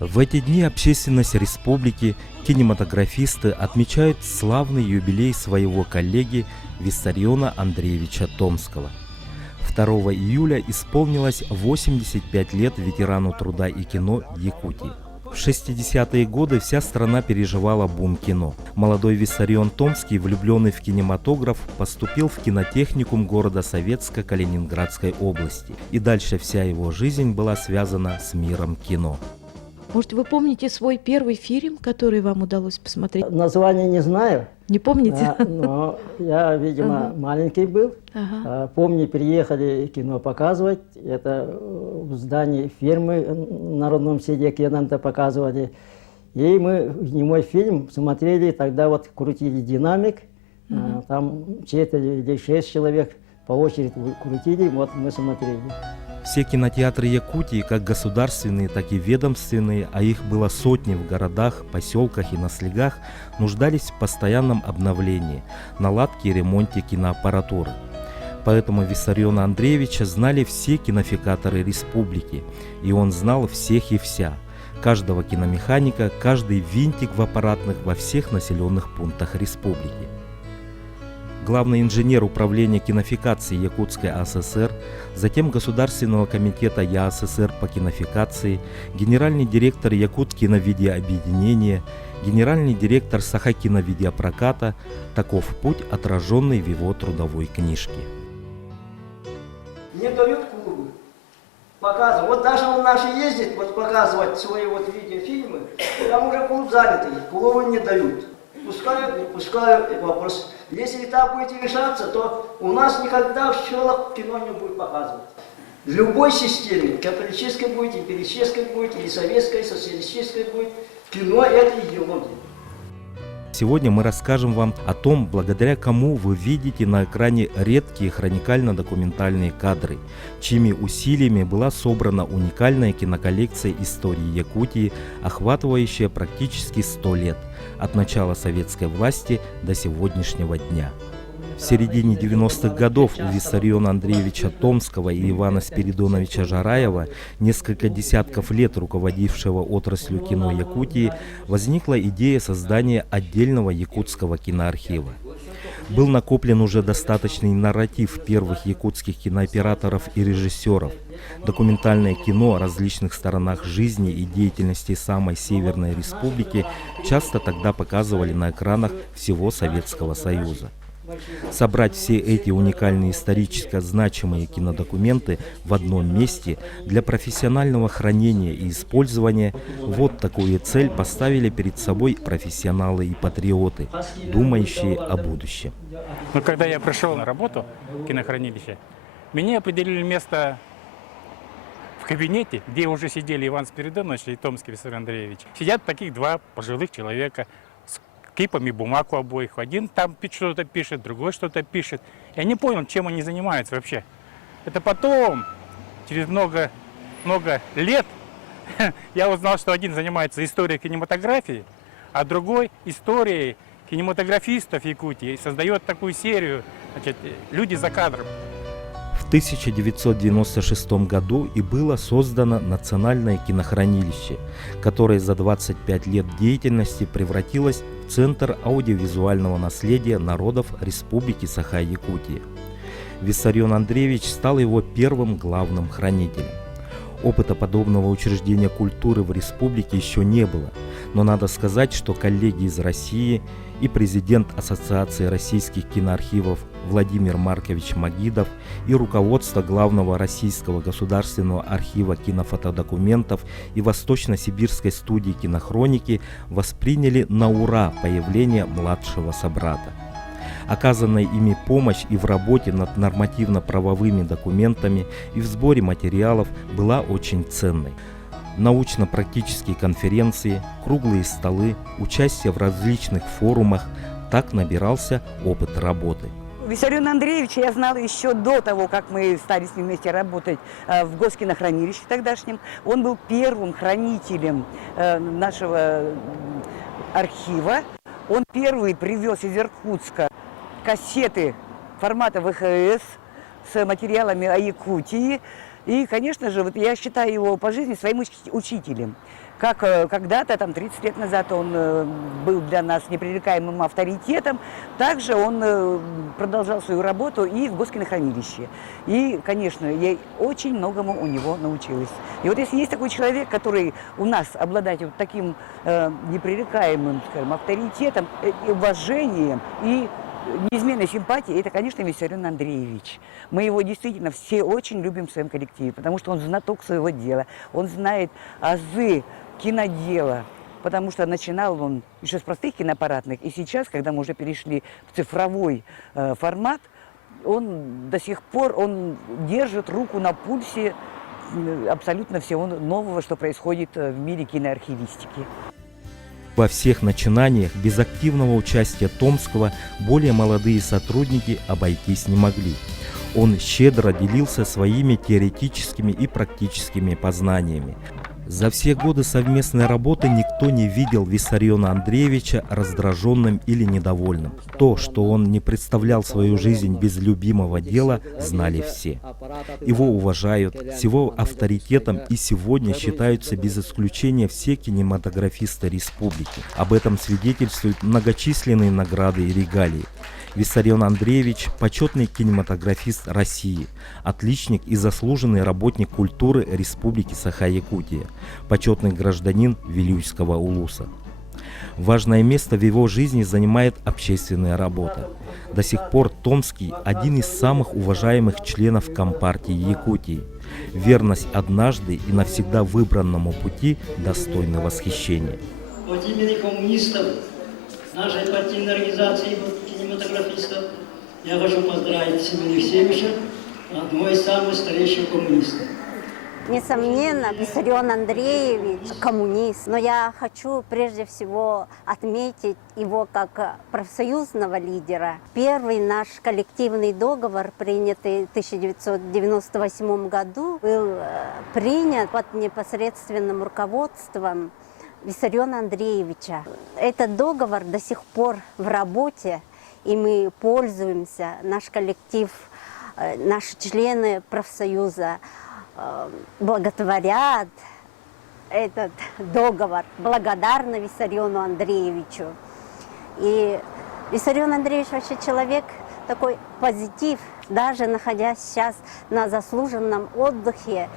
В эти дни общественность республики, кинематографисты отмечают славный юбилей своего коллеги Виссариона Андреевича Томского. 2 июля исполнилось 85 лет ветерану труда и кино Якутии. В 60-е годы вся страна переживала бум кино. Молодой Виссарион Томский, влюбленный в кинематограф, поступил в кинотехникум города Советска Калининградской области. И дальше вся его жизнь была связана с миром кино. Может, вы помните свой первый фильм, который вам удалось посмотреть? Название не знаю. Не помните? Но я, видимо, маленький был. Помню, приехали кино показывать. Это в здании фирмы в Народном седеке нам-то показывали. И мы немой фильм смотрели, тогда вот крутили динамик. Там 4 или 6 человек по очереди крутили, вот мы смотрели. Все кинотеатры Якутии, как государственные, так и ведомственные, а их было сотни в городах, поселках и на слегах, нуждались в постоянном обновлении, наладке и ремонте киноаппаратуры. Поэтому Виссариона Андреевича знали все кинофикаторы республики, и он знал всех и вся, каждого киномеханика, каждый винтик в аппаратных во всех населенных пунктах республики. Главный инженер управления кинофикации Якутской АССР, затем Государственного комитета ЯССР по кинофикации, генеральный директор Якут-киновидеообъединения, генеральный директор Саха-киновидеопроката – таков путь, отраженный в его трудовой книжке. Не дают клубы. Показывают. Вот даже он наши ездит вот показывать свои вот видеофильмы, там уже клуб занятый, клубы не дают. Пускают, не пускают, вопрос. Если так будете решаться, то у нас никогда в селах кино не будет показывать. В любой системе, капиталистической будет, имперической будет, или советской, социалистической будет, кино – это идеология. Сегодня мы расскажем вам о том, благодаря кому вы видите на экране редкие хроникально-документальные кадры, чьими усилиями была собрана уникальная киноколлекция истории Якутии, охватывающая практически 100 лет, от начала советской власти до сегодняшнего дня. В середине 90-х годов у Виссариона Андреевича Томского и Ивана Спиридоновича Жараева, несколько десятков лет руководившего отраслью кино Якутии, возникла идея создания отдельного якутского киноархива. Был накоплен уже достаточный нарратив первых якутских кинооператоров и режиссеров. Документальное кино о различных сторонах жизни и деятельности самой Северной Республики часто тогда показывали на экранах всего Советского Союза. Собрать все эти уникальные исторически значимые кинодокументы в одном месте для профессионального хранения и использования – вот такую цель поставили перед собой профессионалы и патриоты, думающие о будущем. Но когда я пришел на работу в кинохранилище, мне определили место в кабинете, где уже сидели Иван Спиридонович и Томский Виссарион Андреевич. Сидят таких два пожилых человека с кипами бумаг у обоих. Один там что-то пишет, другой что-то пишет. Я не понял, чем они занимаются вообще. Это потом, через много лет, я узнал, что один занимается историей кинематографии, а другой историей кинематографистов Якутии. И создает такую серию, значит, «Люди за кадром». В 1996 году и было создано Национальное кинохранилище, которое за 25 лет деятельности превратилось в Центр аудиовизуального наследия народов Республики Саха-Якутия. Виссарион Андреевич стал его первым главным хранителем. Опыта подобного учреждения культуры в республике еще не было, но надо сказать, что коллеги из России и президент Ассоциации российских киноархивов Владимир Маркович Магидов и руководство Главного российского государственного архива кинофотодокументов и Восточно-Сибирской студии кинохроники восприняли на ура появление младшего собрата. Оказанная ими помощь и в работе над нормативно-правовыми документами, и в сборе материалов была очень ценной. Научно-практические конференции, круглые столы, участие в различных форумах – так набирался опыт работы. Виссариона Андреевича я знала еще до того, как мы стали с ним вместе работать в Госкинохранилище тогдашнем. Он был первым хранителем нашего архива. Он первый привез из Иркутска кассеты формата ВХС с материалами о Якутии. И, конечно же, вот я считаю его по жизни своим учителем. Как когда-то, там, 30 лет назад он был для нас непререкаемым авторитетом, также он продолжал свою работу и в Госкинохранилище. И, конечно, я очень многому у него научилась. И вот если есть такой человек, который у нас обладает вот таким непререкаемым, скажем, авторитетом, уважением и неизменной симпатией, это, конечно, Виссарион Андреевич. Мы его действительно все очень любим в своем коллективе, потому что он знаток своего дела, он знает азы кинодела, потому что начинал он еще с простых киноаппаратных, и сейчас, когда мы уже перешли в цифровой формат, он до сих пор держит руку на пульсе абсолютно всего нового, что происходит в мире киноархивистики. Во всех начинаниях без активного участия Томского более молодые сотрудники обойтись не могли. Он щедро делился своими теоретическими и практическими познаниями. За все годы совместной работы никто не видел Виссариона Андреевича раздраженным или недовольным. То, что он не представлял свою жизнь без любимого дела, знали все. Его уважают, с его авторитетом и сегодня считаются без исключения все кинематографисты республики. Об этом свидетельствуют многочисленные награды и регалии. Виссарион Андреевич – почетный кинематографист России, отличник и заслуженный работник культуры Республики Саха-Якутия, почетный гражданин Вилюйского улуса. Важное место в его жизни занимает общественная работа. До сих пор Томский – один из самых уважаемых членов Компартии Якутии. Верность однажды и навсегда выбранному пути достойна восхищения. От имени коммунистов нашей партийной организации кинематографистов я хочу поздравить Семена Алексеевича, одного из самых старейших коммунистов. Несомненно, Виссарион Андреевич коммунист, но я хочу прежде всего отметить его как профсоюзного лидера. Первый наш коллективный договор, принятый в 1998 году, был принят под непосредственным руководством Виссариона Андреевича. Этот договор до сих пор в работе, и мы пользуемся, наш коллектив, наши члены профсоюза благотворят этот договор, благодарны Виссариону Андреевичу. И Виссарион Андреевич вообще человек такой позитив, даже находясь сейчас на заслуженном отдыхе,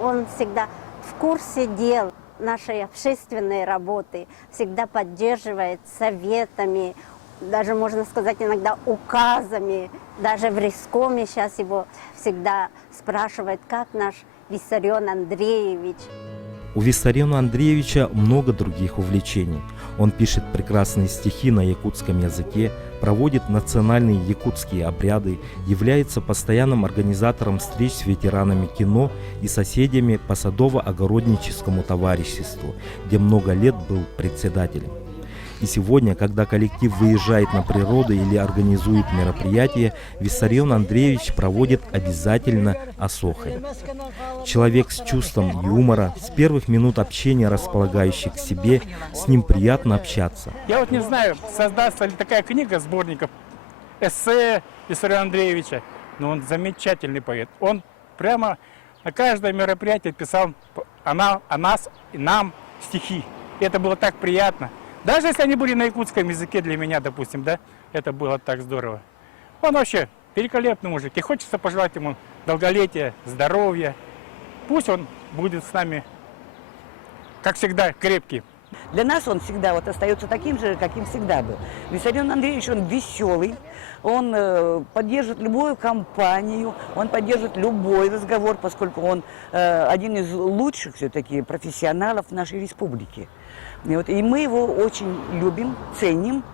он всегда в курсе дел нашей общественной работы, всегда поддерживает советами, даже, можно сказать, иногда указами. Даже в Рискоме сейчас его всегда спрашивают, как наш Виссарион Андреевич. У Виссариона Андреевича много других увлечений. Он пишет прекрасные стихи на якутском языке, проводит национальные якутские обряды, является постоянным организатором встреч с ветеранами кино и соседями по садово-огородническому товариществу, где много лет был председателем. И сегодня, когда коллектив выезжает на природу или организует мероприятие, Виссарион Андреевич проводит обязательно осохой. Человек с чувством юмора, с первых минут общения располагающий к себе, с ним приятно общаться. Я вот не знаю, создастся ли такая книга сборников эссе Виссариона Андреевича, но он замечательный поэт. Он прямо на каждое мероприятие писал о нас и нам стихи. И это было так приятно. Даже если они были на якутском языке для меня, допустим, да, это было так здорово. Он вообще великолепный мужик, и хочется пожелать ему долголетия, здоровья. Пусть он будет с нами, как всегда, крепкий. Для нас он всегда вот остается таким же, каким всегда был. Виссарион Андреевич, он веселый, он поддерживает любую компанию, он поддерживает любой разговор, поскольку он один из лучших все-таки профессионалов нашей республики. И мы его очень любим, ценим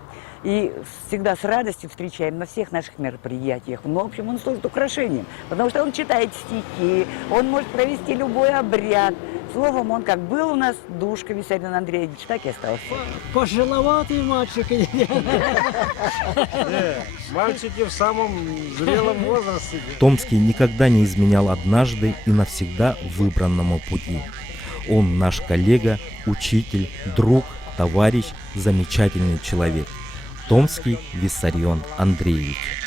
и всегда с радостью встречаем на всех наших мероприятиях. Но, в общем, он служит украшением, потому что он читает стихи, он может провести любой обряд. Словом, он как был у нас душка Виссарион Андреевич, так и остался. Пожиловатый мальчик. Мальчики в самом зрелом возрасте. Томский никогда не изменял однажды и навсегда выбранному пути. Он наш коллега, учитель, друг, товарищ, замечательный человек. Томский Виссарион Андреевич.